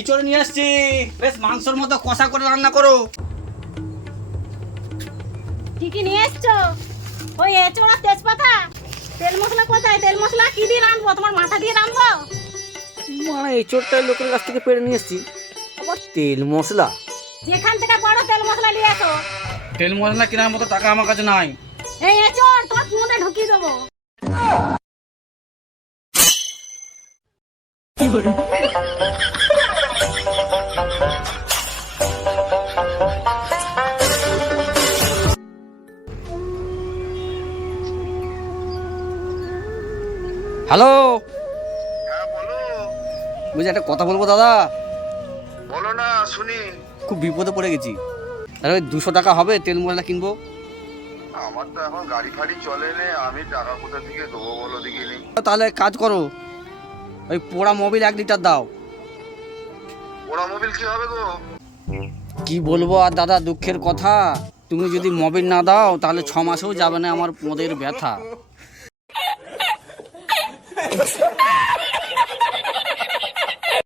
ইঁচড় নিয়ে আসছি, বেশ মাংসের মতো কষা করে রান্না করো। কি কি নিয়ে এসছো? ওই এঁচড় আর তেজপাতা। তেল মশলা কোথায়? তেল মশলা কি দিয়ে রান্নবো? তোমার মাথা দিয়ে রান্নবো? মানে ইঁচড়টাই লোকের কাছ থেকে পেড়ে নিয়ে এসছি, আবার তেল মশলা। যেখান থেকে বড় তেল মশলা নিয়ে এসো। তেল মশলা কেনার মতো টাকা আমার কাছে নাই। এই এঁচড় তোমার মধ্যে ঢুকিয়ে দেবো। হ্যালো, হ্যাঁ বলো। বুঝি একটা কথা বলবো দাদা। বলো না শুনি। খুব বিপদে পড়ে গেছি। আরে ওই 200 টাকা হবে, তেল মশলা কিনবো। আমার তো এখন গাড়ি ফাড়ি চলে নে, আমি টাকা কোথা থেকে দেবো বলো দেখিনি। তাহলে এক কাজ করো, ওই পোড়া মোবিল 1 লিটার দাও। ওরা মোবিল কি হবে গো? কি বলবো আর দাদা, দুঃখের কথা। তুমি যদি মোবিল না দাও তাহলে 6 মাসেও যাবে না আমার মদের ব্যথা।